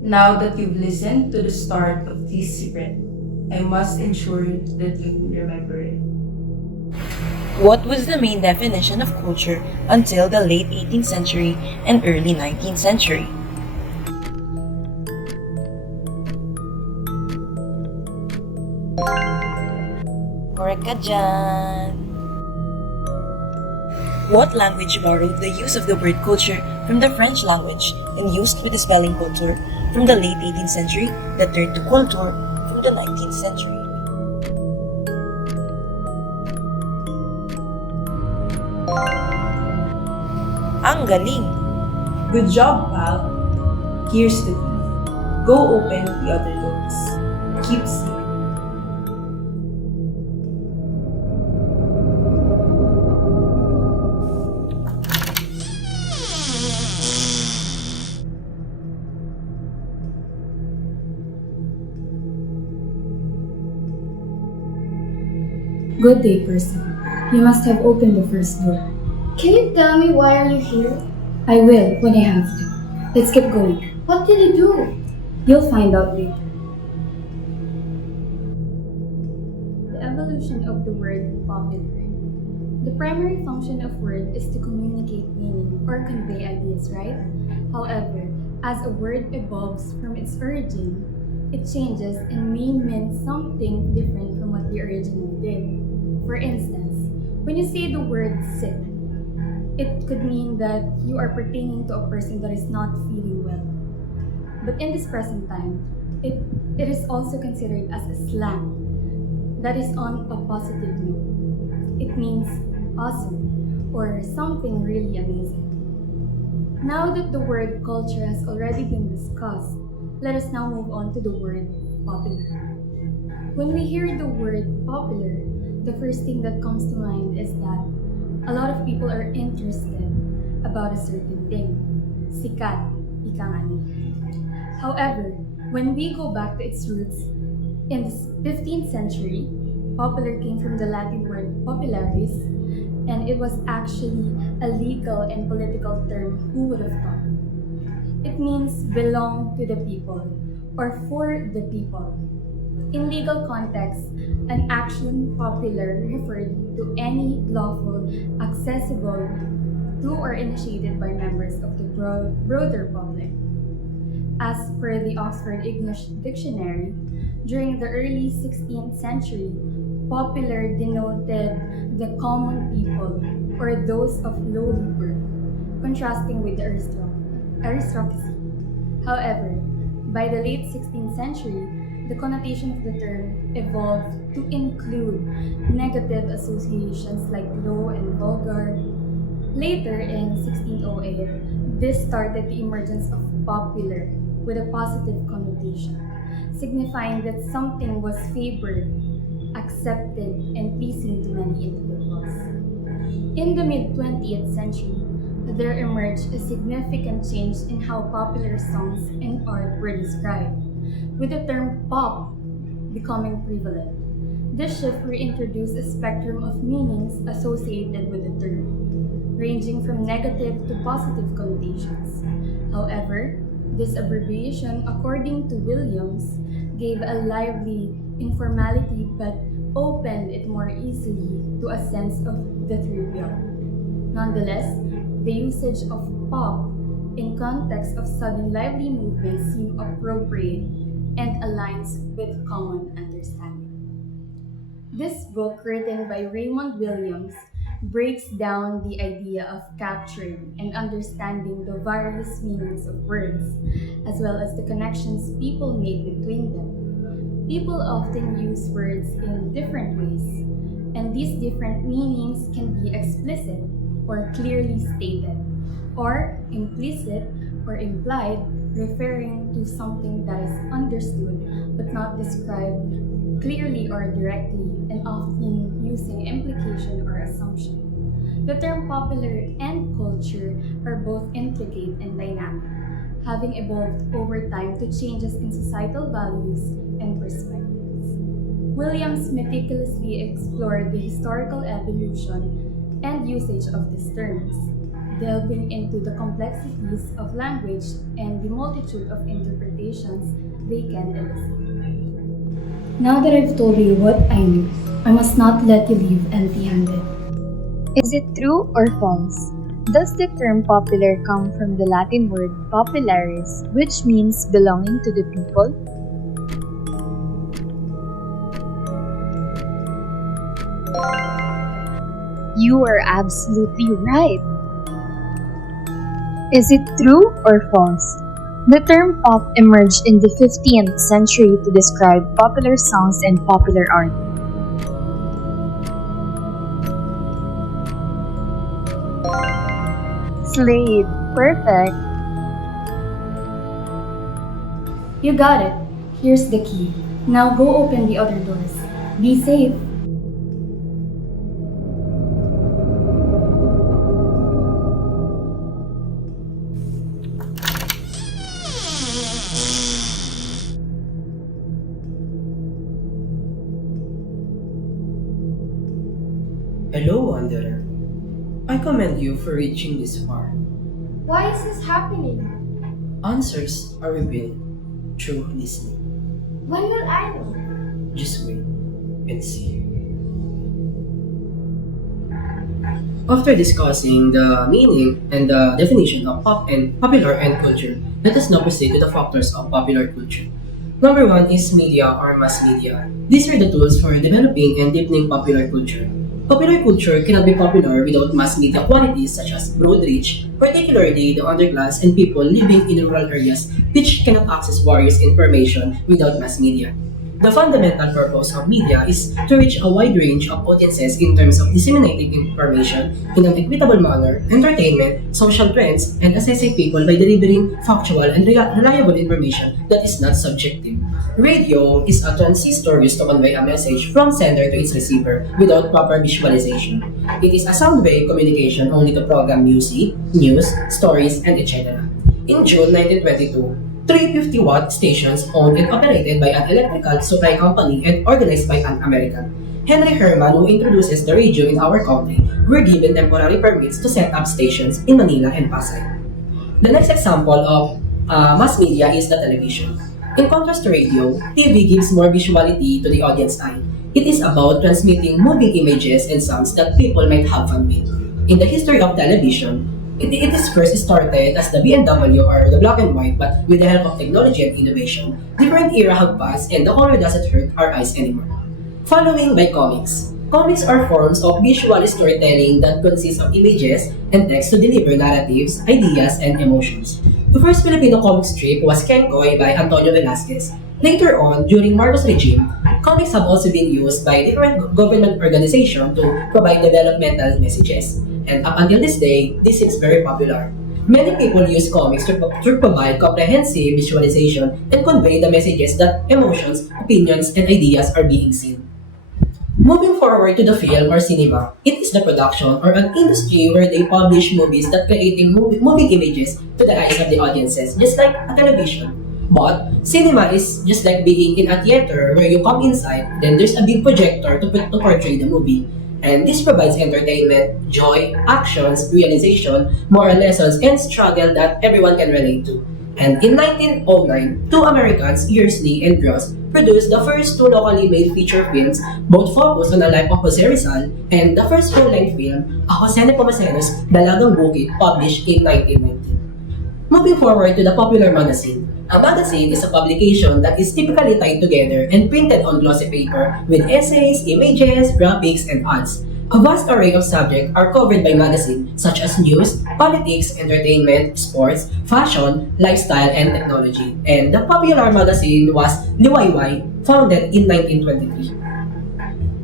Now that you've listened to the start of this secret, I must ensure that you remember it. What was the main definition of culture until the late 18th century and early 19th century? Correct ka dyan. What language borrowed the use of the word culture from the French language and used for the spelling culture from the late 18th century that turned to culture from the 19th century? Ang galing! Good job, pal. Here's the key. Go open the other doors. Keep sleeping. Good day, Percy. You must have opened the first door. Can you tell me why are you here? I will when I have to. Let's get going. What did you do? You'll find out later. The evolution of the word popular. The primary function of word is to communicate meaning or convey ideas, right? However, as a word evolves from its origin, it changes and may mean something different from what the original did. For instance, when you say the word sick, it could mean that you are pertaining to a person that is not feeling well. But in this present time, it is also considered as a slang that is on a positive note. It means awesome or something really amazing. Now that the word culture has already been discussed, let us now move on to the word popular. When we hear the word popular, the first thing that comes to mind is that a lot of people are interested about a certain thing. Sikat, ika nga nila. However, when we go back to its roots, in the 15th century, popular came from the Latin word popularis, and it was actually a legal and political term. Who would have thought? It means belong to the people or for the people. In legal context, an action popular referred to any lawful, accessible to or initiated by members of the broader public. As per the Oxford English Dictionary, during the early 16th century, popular denoted the common people or those of lowly birth, contrasting with the aristocracy. However, by the late 16th century, the connotation of the term evolved to include negative associations like low and vulgar. Later, in 1608, this started the emergence of popular with a positive connotation, signifying that something was favored, accepted, and pleasing to many individuals. In the mid-20th century, there emerged a significant change in how popular songs and art were described, with the term pop becoming prevalent. This shift reintroduced a spectrum of meanings associated with the term, ranging from negative to positive connotations. However, this abbreviation, according to Williams, gave a lively informality but opened it more easily to a sense of the trivial. Nonetheless, the usage of pop in context of sudden lively movements seem appropriate and aligns with common understanding. This book, written by Raymond Williams, breaks down the idea of capturing and understanding the various meanings of words, as well as the connections people make between them. People often use words in different ways, and these different meanings can be explicit or clearly stated, or implicit or implied, referring to something that is understood but not described clearly or directly, and often using implication or assumption. The term popular and culture are both intricate and dynamic, having evolved over time to changes in societal values and perspectives. Williams meticulously explored the historical evolution and usage of these terms, delving into the complexities of language and the multitude of interpretations they can elicit. Now that I've told you what I knew, I must not let you leave empty-handed. Is it true or false? Does the term popular come from the Latin word popularis, which means belonging to the people? You are absolutely right. Is it true or false? The term pop emerged in the 15th century to describe popular songs and popular art. Slade, perfect. You got it. Here's the key. Now go open the other doors. Be safe. Hello, Wanderer. I commend you for reaching this far. Why is this happening? Answers are revealed through listening. When will I know? Just wait and see. After discussing the meaning and the definition of pop and popular and culture, let us now proceed to the factors of popular culture. Number one is media or mass media. These are the tools for developing and deepening popular culture. Popular culture cannot be popular without mass media qualities such as broad reach, particularly the underclass and people living in rural areas which cannot access various information without mass media. The fundamental purpose of media is to reach a wide range of audiences in terms of disseminating information in an equitable manner, entertainment, social trends, and assessing people by delivering factual and reliable information that is not subjective. Radio is a transistor used to convey a message from sender to its receiver without proper visualization. It is a sound wave communication only to program music, news, stories, and etc. In June 1922, 350-watt stations owned and operated by an electrical supply company and organized by an American, Henry Herman, who introduces the radio in our country, were given temporary permits to set up stations in Manila and Pasay. The next example of mass media is the television. In contrast to radio, TV gives more visuality to the audience eye. It is about transmitting moving images and sounds that people might have fun with. In the history of television, it is first started as the BMW or the black and white, but with the help of technology and innovation, different era have passed and the color doesn't hurt our eyes anymore. Following by comics. Comics are forms of visual storytelling that consist of images and text to deliver narratives, ideas, and emotions. The first Filipino comic strip was Kenkoy by Antonio Velasquez. Later on, during Marcos regime, comics have also been used by different government organizations to provide developmental messages. And up until this day, this is very popular. Many people use comics to provide comprehensive visualization and convey the messages that emotions, opinions, and ideas are being seen. Moving forward to the film or cinema, it is the production or an industry where they publish movies that creating moving images to the eyes of the audiences, just like a television. But cinema is just like being in a theater where you come inside, then there's a big projector to portray the movie. And this provides entertainment, joy, actions, realization, moral lessons, and struggle that everyone can relate to. And in 1909, two Americans, Yearsley and Gross, produced the first two locally made feature films, both focused on the life of Jose Rizal, and the first full-length film, A Jose Nepomucelo's Dalagang Bukid, published in 1919. Moving forward to the popular magazine. A magazine is a publication that is typically tied together and printed on glossy paper with essays, images, graphics, and ads. A vast array of subjects are covered by magazine such as news, politics, entertainment, sports, fashion, lifestyle, and technology. And the popular magazine was Liwayway, founded in 1923.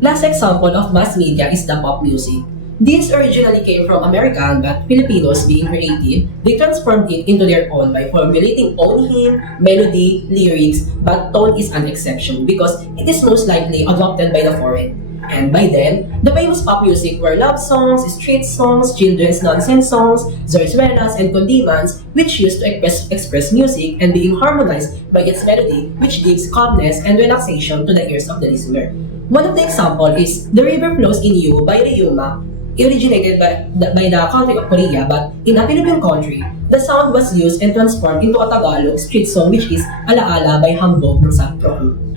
Last example of mass media is the pop music. This originally came from American, but Filipinos, being creative, they transformed it into their own by formulating own hymn, melody, lyrics, but tone is an exception because it is most likely adopted by the foreign. And by then, the famous pop music were love songs, street songs, children's nonsense songs, zarzuelas, and condiments, which used to express music and being harmonized by its melody, which gives calmness and relaxation to the ears of the listener. One of the examples is The River Flows in You by Ryuma, originated by the country of Korea, but in a Philippine country, the sound was used and transformed into a Tagalog street song which is Alaala by Hangbog ng Sub Pro Crew.